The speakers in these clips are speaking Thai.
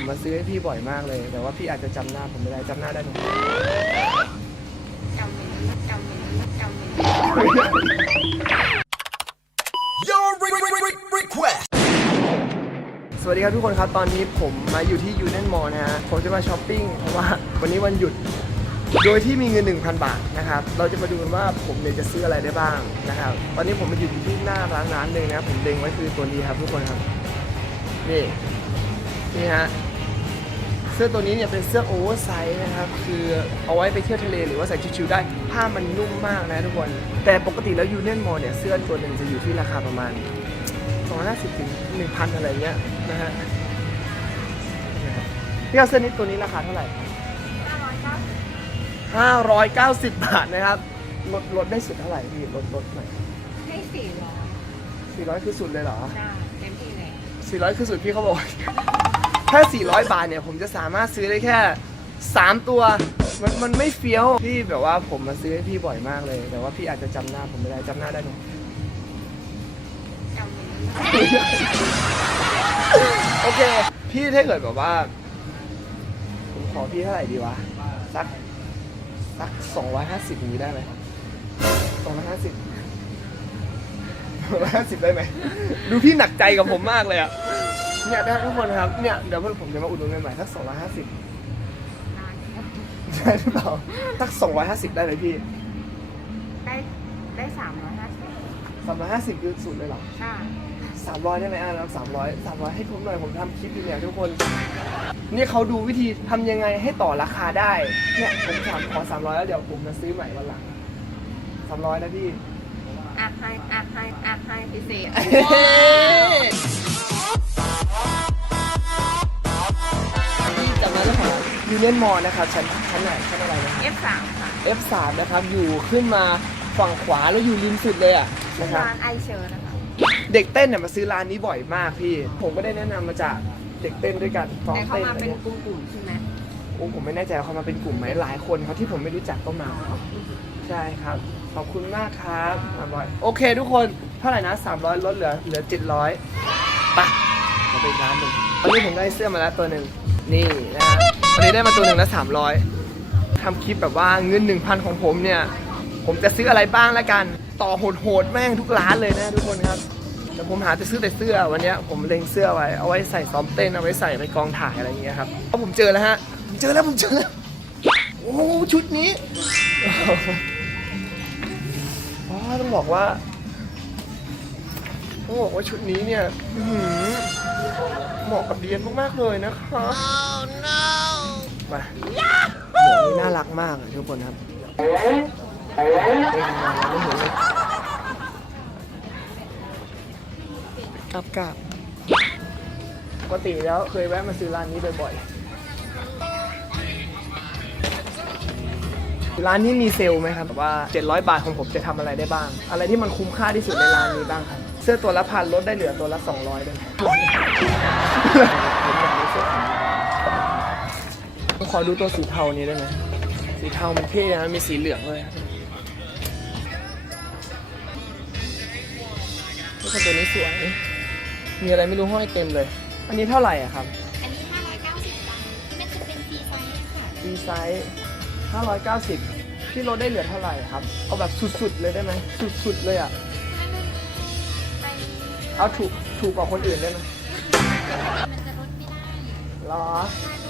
ผมมาซื้อให้พี่บ่อยมากเลย แต่ว่าพี่อาจจะจำหน้าผมไม่ได้จำหน้าได้ไหมจำไม่ได้จำไม่ได้จำไม่ได้ Your re- re- re- request. สวัสดีครับทุกคนครับ ตอนนี้ผมมาอยู่ที่ยูเน m มอลนะฮะ ผมจะมาช้อปปิ้งเพราะว่าวันนี้วันหยุด โดยที่มีเงิน 1,000 บาทนะครับ เราจะมาดูกันว่าผมเนี่ยจะซื้ออะไรได้บ้างนะครับ ตอนนี้ผมมาอยู่ที่หน้าร้านร้านหนึ่งนะครับ ผมเล็งไว้คือตัวนี้ครับทุกคนครับ นี่ นี่ฮะเสื้อตัวนี้เนี่ยเป็นเสื้อโอเวอร์ไซส์นะครับ คือเอาไว้ไปเที่ยวทะเลหรือว่าใส่ชิวๆได้ ผ้ามันนุ่มมากนะทุกคน แต่ปกติแล้วยูเนียนมอลเนี่ยเสื้อตัวหนึ่งจะอยู่ที่ราคาประมาณ 250ถึง1,000 อะไรเงี้ยนะฮะพี่เอาเสื้อนี้ตัวนี้ราคาเท่าไหร่ 590 บาทนะครับ ลดลดได้สุดเท่าไหร่พี่ลดลดหน่อยให้สี่ร้อย400 คือสุดเลยเหรอจ้าเต็มที่แหละ400 คือสุดพี่เขาบอก ถ้า400 บาทเนี่ย ผมจะสามารถซื้อได้แค่ 3 ตัว มันมันไม่เฟี้ยว พี่แบบว่าผมมาซื้อให้พี่บ่อยมากเลย แต่ว่าพี่อาจจะจำหน้าผมไม่ได้จำหน้าได้ไหมจำไม่ได้โอเค พี่ถ้าเกิดแบบว่า ผมขอพี่เท่าไหร่ดีวะ สัก สัก 250อย่างนี้ได้ไหม250 250 ได้ไหม ดูพี่หนักใจกับผมมากเลยอะ เนี่ยได้ทุกคนครับ เนี่ยเดี๋ยวผมจะมาอุดหนุนใหม่ๆสัก250ได้หรือเปล่าสัก250ได้ไหมพี่ได้ได้สามร้อยห้าสิบ350คือสุดเลยเหรอจ้าสามร้อยได้ไหมอะครับสามร้อยสามร้อยให้ผมหน่อยผมทำคลิปอยู่เนี่ยทุกคน นี่เขาดูวิธีทำยังไงให้ต่อราคาได้ เนี่ยผมถามขอสามร้อยแล้วเดี๋ยวผมมาซื้อใหม่วันหลังสามร้อยนะพี่อาให้อาให้อาให้พิเศษ เนียนมอนะครับชั้นชั้นไหนชั้นอะไรนะเอฟสามค่ะ F3 นะครับอยู่ขึ้นมาฝั่งขวาแล้วอยู่ริมสุดเลยอะชื่อนะครับ ร้านไอเชิญนะคะ เด็กเต้นเนี่ยมาซื้อร้านนี้บ่อยมากพี่ ผมก็ได้แนะนำมาจากเด็กเต้นด้วยกันซ้อแต่เขามาอะเป็ไรนงี้ยกลุ่มๆใช่ไหมโอ้ผมไม่แน่ใจว่าเขามาเป็นกลุ่มไหมหลายคนครับที่ผมไม่รู้จักก็มา ใช่ครับ ขอบคุณมากครับมาบ่อยโอเคทุกคน เท่าไหร่นะ 300 ลดเหลือ เหลือ 700ปะจะเป็นร้านหนึ่งตอนนี้ผมได้เสื้อมาแล้วตัวหนึ่งนี่นะฮะ วันนี้ได้มาตัวหนึ่งแล้ว300ทำคลิปแบบว่าเงิน1,000ของผมเนี่ย ผมจะซื้ออะไรบ้างละกัน ต่อโหดๆแม่งทุกร้านเลยนะทุกคนครับแต่ผมหาจะซื้อแต่เสื้อวันนี้ผมเล็งเสื้อไว้เอาไว้ใส่ซ้อมเต้นเอาไว้ใส่ไปกองถ่ายอะไรอย่างเงี้ยครับเพราะผมเจอแล้วฮะผมเจอแล้วผมเจอแล้วโอ้ชุดนี้อ๋อต้องบอกว่าต้องบอกว่าชุดนี้เนี่ยเหมาะกับเรียนมากๆเลยนะคะ มาหมวกนี้น่ารักมากเลยทุกคนครับเอ้ยทำไมเราไม่เห็นเลยกลับกลับปกติแล้วเคยแวะมาซื้อร้านนี้บ่อยๆ ร้านนี้มีเซลล์ไหมครับแบบว่า 700 บาทของผมจะทำอะไรได้บ้าง อะไรที่มันคุ้มค่าที่สุดในร้านนี้บ้างครับ เสื้อตัวละพันลดได้เหลือตัวละ 200เลย ขอดูตัวสีเทานี้ได้ไหมสีเทามันเท่นะมีสีเหลืองเลยทุกคนตัวนี้สวย มีอะไรไม่รู้ห้อยเต็มเลย อันนี้เท่าไหร่อะครับ อันนี้ 590บาทมันจะเป็นฟรีไซส์ค่ะ ดีไซน์590พี่ลดได้เหลือเท่าไหร่ครับ เอาแบบสุดๆเลยได้ไหมสุดๆเลยอะถ้ามันอันเอาถูกถูกกว่าคนอื่นได้ไหมมันจะลดไม่ได้หรอประมาณนี้ราคา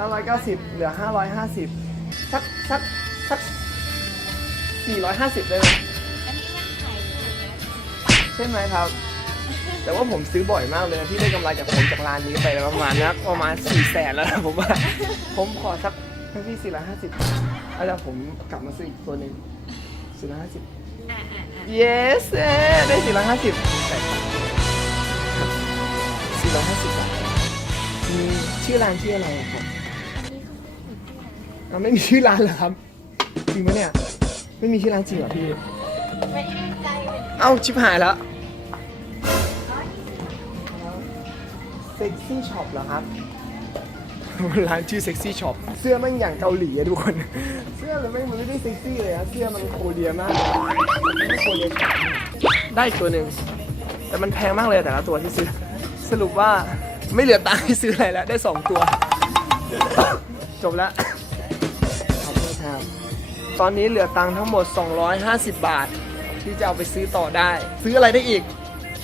590 เหลือ 550 สักสักสัก450 ได้ไหมอันนี้มันขายถูกนะใช่ไหมครับ แต่ว่าผมซื้อบ่อยมากเลยนะพี่ได้กำไรจากผมจากร้านนี้ไปแล้วประมาณนะประมาณ4แสนแล้วนะผมว่า ผมขอสักให้พี่450แล้วเดี๋ยวผมกลับมาซื้ออีกตัวหนึ่ง450 อ่าอ่าอ่า yes เอ้ยได้ 450แต่ครับ450 บาทมีชื่อร้านชื่ออะไรอะครับ เอาไม่มีชื่อร้านเหรอครับ จริงปะเนี่ย ไม่มีชื่อร้านจริงเหรอพี่ ไม่แน่ใจเอ้าชิบหายแล้วอ๋อนี่คือเซ็กซี่ช็อปเหรอครับ ร้านชื่อเซ็กซี่ช็อปเสื้อแมันอย่างเกาหลีอะทุกคน เสื้อเลยแม่งมันไม่ได้เซ็กซี่เลยนะเสื้อมันโคเรียมากไม่โคเรียช็อปได้อีกตัวหนึ่งแต่มันแพงมากเลยแต่ละตัวที่ซื้อ สรุปว่าไม่เหลือตังค์ให้ซื้ออะไรแล้วได้2ตัว จบแล้ว ครับตอนนี้เหลือตังค์ทั้งหมด 250 บาท ที่จะเอาไปซื้อต่อได้ ซื้ออะไรได้อีก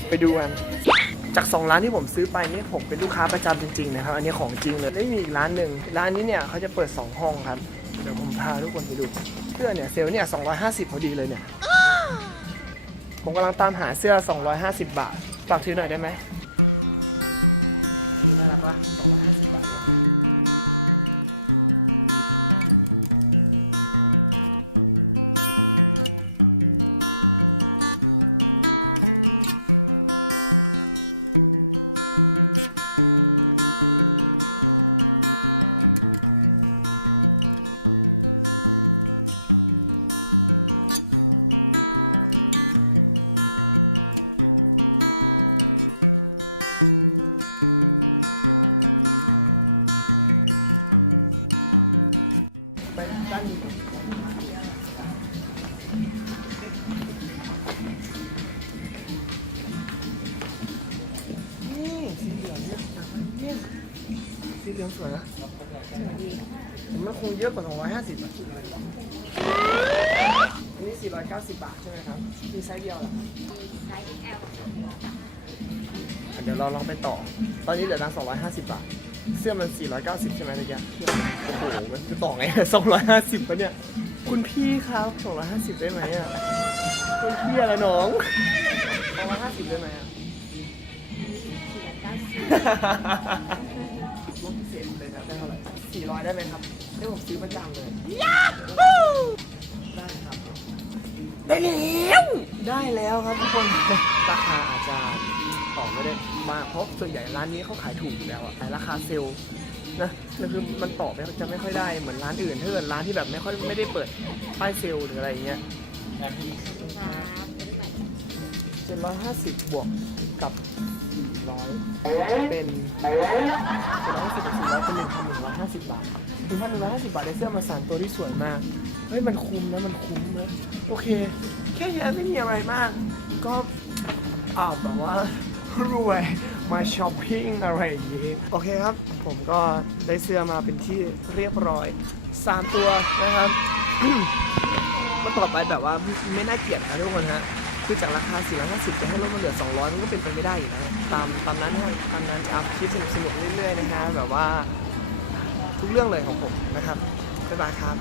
ไปดูกันจาก 2 ร้านที่ผมซื้อไปนี่ผมเป็นลูกค้าประจำจริงๆนะครับอันนี้ของจริงเลยได้มีอีกร้านหนึ่งร้านนี้เนี่ยเขาจะเปิด 2 ห้องครับเดี๋ยวผมพาทุกคนไปดูเสื้อเนี่ยเซลล์เนี่ย250 พอดีเลยเนี่ยผมกำลังตามหาเสื้อ 250 บาทฝากถือหน่อยได้ไหมน่ารักปะ250 เหลืองสวยนะสวยดีผมมันคงเยอะกว่า250อะอันนี้ 490 บาทใช่ไหมครับ มีไซส์เดียวเหรอมีไซส์ XL กับ 2L ค่ะเดี๋ยวเราลองไปต่อ ตอนนี้เหลือตังค์250 บาท เสื้อมัน 490 ใช่ไหมตะกี้โอ้โห มันจะต่อไง 250ปะเนี่ย คุณพี่ครับ 250 ได้ไหมอะคุณพี่อะไรน้อง 250 ได้ไหมอะ ลดพิเศษเลยนะได้เท่าไหร่400ได้ไหมครับได้ผมซื้อประจำเลยยาฮูได้ครับได้แล้วได้แล้วครับทุกคนราคาอาจจะต่อไม่ได้มากเพราะส่วนใหญ่ร้านนี้เขาขายถูกอยู่แล้วอะขายราคาเซลล์นะก็คือมันต่อไปจะไม่ค่อยได้เหมือนร้านอื่นถ้าเกิดร้านที่แบบไม่ค่อยไม่ได้เปิดป้ายเซลล์หรืออะไรอย่างเงี้ยครับ เป็นร้อยห้าสิบบวกกับร้อยเป็นเจ็ดร้อยห้าสิบกับสี่ร้อยเป็นหนึ่งพันหนึ่งร้อยห้าสิบบาทหนึ่งพันหนึ่งร้อยห้าสิบบาทได้เสื้อมาสามตัวที่สวยมากเฮ้ยมันคุ้มนะมันคุ้มนะโอเค แค่นี้ไม่มีอะไรมาก ก็อ้าวแบบว่ารวยมาช้อปปิ้งอะไรอย่างนี้โอเคครับ ผมก็ได้เสื้อมาเป็นที่เรียบร้อย 3 ตัวนะครับ ก็ต่อไปแบบว่าไม่น่าเกลียดนะทุกคนฮะ คือจากราคา 450 จะให้ลดมาเหลือ 200 มันก็เป็นไปไม่ได้อยู่แล้วตามตามนั้นนะตามนั้นจะอัพคลิปสนุกๆเรื่อยๆนะฮะแบบว่าทุกเรื่องเลยของผมนะครับบ๊ายบายครับ